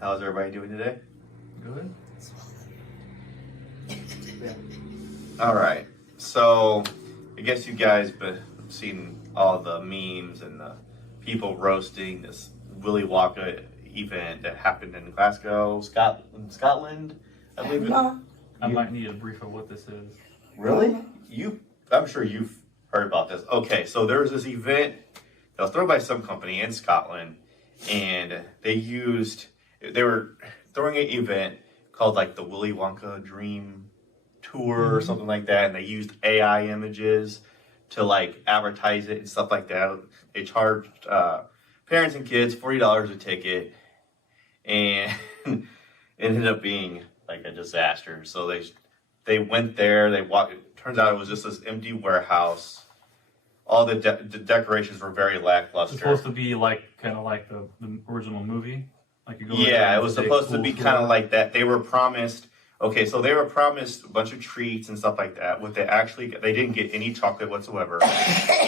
How's everybody doing today? Good. Yeah. All right. So, I guess you guys have seen all the memes and the people roasting this Willy Wonka event that happened in Glasgow, Scotland. I believe it. I might need a brief of what this is. Really? I'm sure you've heard about this. Okay, so there was this event that was thrown by some company in Scotland, and they were throwing an event called like the Willy Wonka Dream Tour or something like that, and they used AI images to like advertise it and stuff like that. They charged parents and kids $40 a ticket, and it ended up being like a disaster. So they went there. They walked. It turns out it was just this empty warehouse. All the decorations were very lackluster. It's supposed to be like kind of like the original movie. Like you go Yeah, it was supposed to be kind of like that. They were promised. Okay, so they were promised a bunch of treats and stuff like that. What they didn't get any chocolate whatsoever.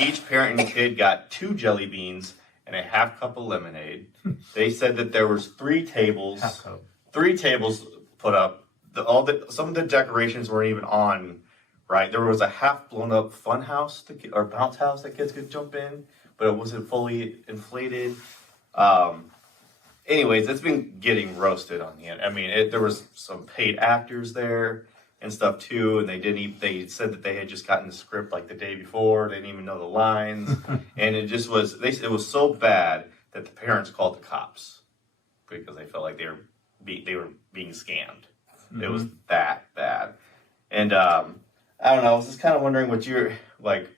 Each parent and kid got 2 jelly beans and a half cup of lemonade. They said that there was 3 tables. Half cup. 3 tables put up. Some of the decorations weren't even on. Right, there was a half blown up fun house or bounce house that kids could jump in, but it wasn't fully inflated. Anyways, it's been getting roasted on the end. I mean, there was some paid actors there and stuff too, and they said that they had just gotten the script like the day before. They didn't even know the lines, and it just was. It was so bad that the parents called the cops because they felt like they were being scammed. Mm-hmm. It was that bad, and I don't know. I was just kind of wondering what you're like.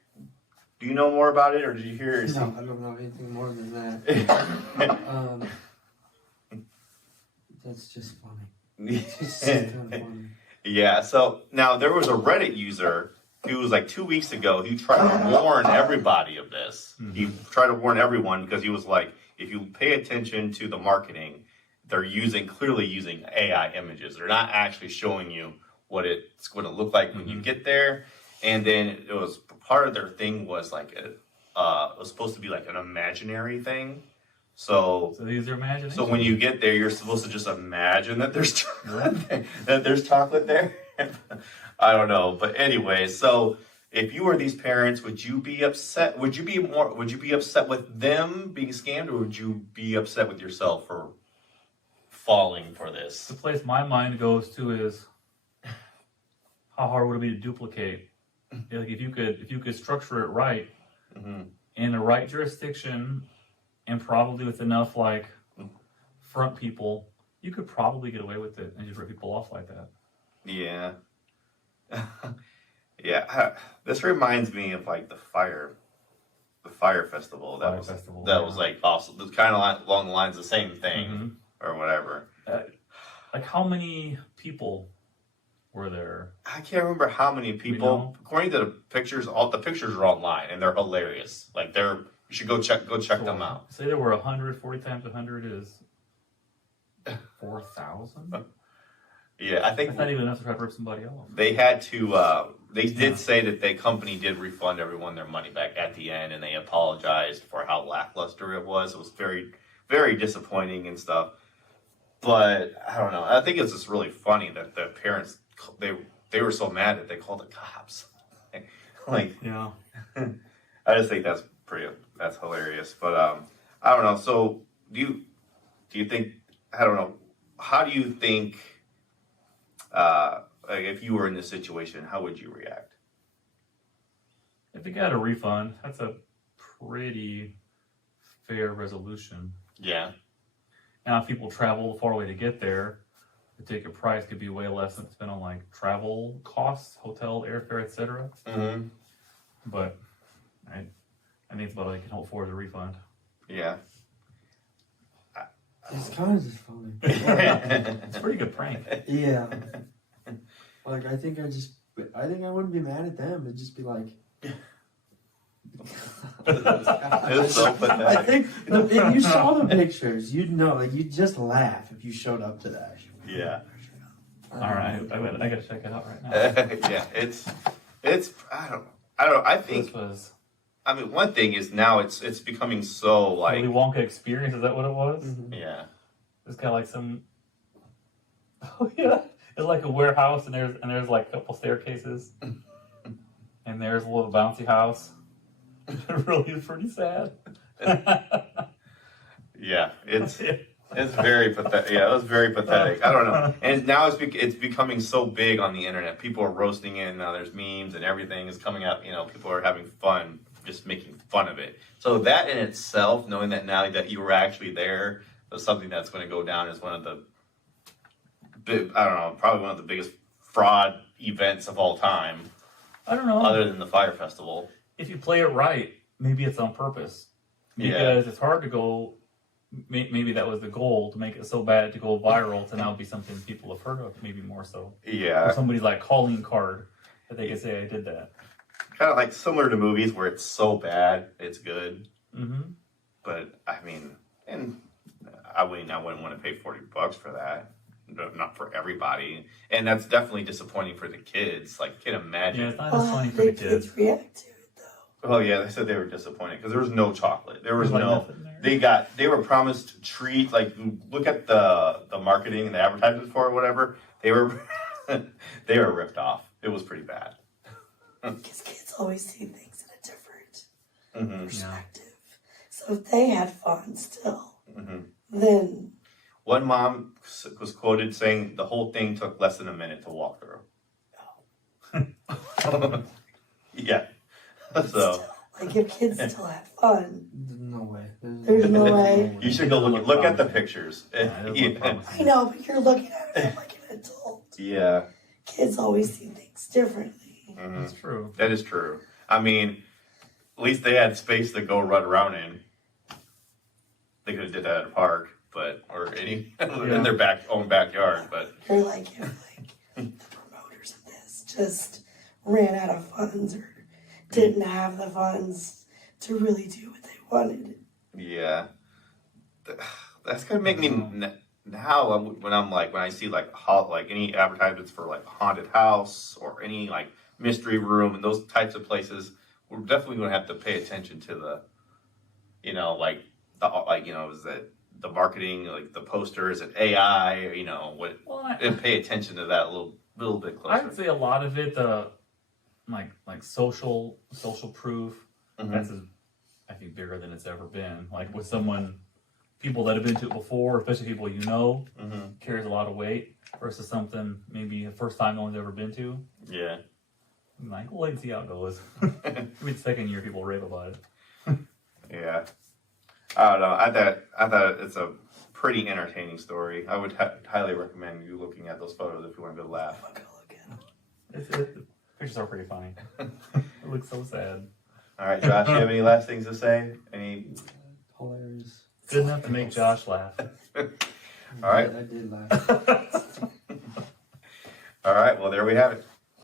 Do you know more about it, or did you hear? No, I don't know anything more than that. That's just funny. It's just kind of funny. Yeah. So now there was a Reddit user who was like 2 weeks ago. He tried to warn everybody of this. Mm-hmm. He tried to warn everyone because he was like, if you pay attention to the marketing, they're clearly using AI images. They're not actually showing you what it's going to look like when you get there. And then it was part of their thing was like it was supposed to be like an imaginary thing. So these are imagination. So when you get there, you're supposed to just imagine that there's chocolate there. I don't know, but anyway, so if you were these parents, would you be upset? Would you be upset with them being scammed, or would you be upset with yourself for falling for this? The place my mind goes to is how hard would it be to duplicate? Like if you could structure it right in the right jurisdiction and probably with enough like front people, you could probably get away with it and just rip people off like that. Yeah. Yeah. This reminds me of like the fire festival. That was like awesome. It's kind of along the lines of the same thing or whatever. Like how many people were there? I can't remember how many people. According to the pictures, all the pictures are online and they're hilarious. Like you should go check them out. Say there were 100. 40 times 100 is 4,000. Yeah, I think that's not even enough to try to rip somebody off. They had to. They did say that the company did refund everyone their money back at the end, and they apologized for how lackluster it was. It was very, very disappointing and stuff. But I don't know. I think it's just really funny that the parents they were so mad that they called the cops. Like, yeah. I just think that's hilarious. But I don't know. So do you think? I don't know. How do you think? Like if you were in this situation, how would you react? If they got a refund, that's a pretty fair resolution. Yeah. Now, if people travel far away to get there, the ticket price could be way less than it's been on like travel costs, hotel, airfare, etc. Mm-hmm. But I think it's about all I can hope for is a refund. Yeah. It's kind of just funny. It's a pretty good prank. Yeah. Like I think I wouldn't be mad at them. It'd just be like. It's so pathetic. I think if you saw the pictures, you'd know. Like you'd just laugh if you showed up to that. Yeah. All right, I gotta check it out right now. Yeah, it's I don't know. I think. I mean, one thing is now it's becoming so like Willy Wonka experience. Is that what it was? Mm-hmm. Yeah. It's got like some. Oh yeah, it's like a warehouse, and there's like a couple staircases, and there's a little bouncy house. It really is pretty sad. Yeah, it's very pathetic. Yeah, it was very pathetic. I don't know. And now it's becoming so big on the internet. People are roasting it. Now there's memes and everything is coming out. You know, people are having fun, just making fun of it. So that in itself, knowing that now that you were actually there, was something that's going to go down as one of the big, I don't know, probably one of the biggest fraud events of all time, I don't know. other than the Fire Festival. If you play it right, maybe it's on purpose. Yeah. Because it's hard to go. Maybe that was the goal, to make it so bad to go viral, to now be something people have heard of, maybe more so. Or Yeah, somebody's like calling card that they can say I did that. kind of like similar to movies where it's so bad it's good. Mm-hmm. But I mean, and I wouldn't want to pay $40 for that. Not for everybody, and that's definitely disappointing for the kids. Like, can't imagine. Yeah, it's not as funny for the kids. react to it though. Oh yeah, they said they were disappointed because there was no chocolate. There was There's, like, no. nothing there. They were promised treat. Like, look at the marketing and the advertisements for it, whatever. They were they were ripped off. It was pretty bad. Because kids always see things in a different Mm-hmm. perspective. So if they had fun still, Mm-hmm. then One mom was quoted saying the whole thing took less than a minute to walk through. Yeah. So still, like if kids still had fun, No way. There's no way. you should go look at the pictures. Yeah, it does look Yeah. promising. I know, but you're looking at it like an adult. Yeah. Kids always see things differently. Mhm. That's true. That is true. I mean, at least they had space to go run around in. They could have did that at a park, but or any in their own backyard. But You're like if the promoters of this just ran out of funds or didn't have the funds to really do what they wanted. yeah, that's gonna make me now when I see like any advertisements for like haunted house or any like mystery room and those types of places. We're definitely gonna have to pay attention to the, is that the marketing, like the poster, is it AI, or, what, Well, and pay attention to that a little bit closer. I'd say a lot of it, like social proof. Mhm. That's I think bigger than it's ever been. Like with people that have been to it before, especially people Mhm. carries a lot of weight versus something maybe the first time no one's ever been to. Yeah. I'm like, we'll wait and see how it goes. Maybe the second year people rave about it. Yeah. I don't know. I thought it's a pretty entertaining story. I would highly recommend you looking at those photos if you want a good laugh. I'm gonna look at 'em. The pictures are pretty funny. It looks so sad. All right, Josh, you have any last things to say? Any? Hilarious. Good enough to make Josh laugh. All right. I did laugh. All right. Well, there we have it.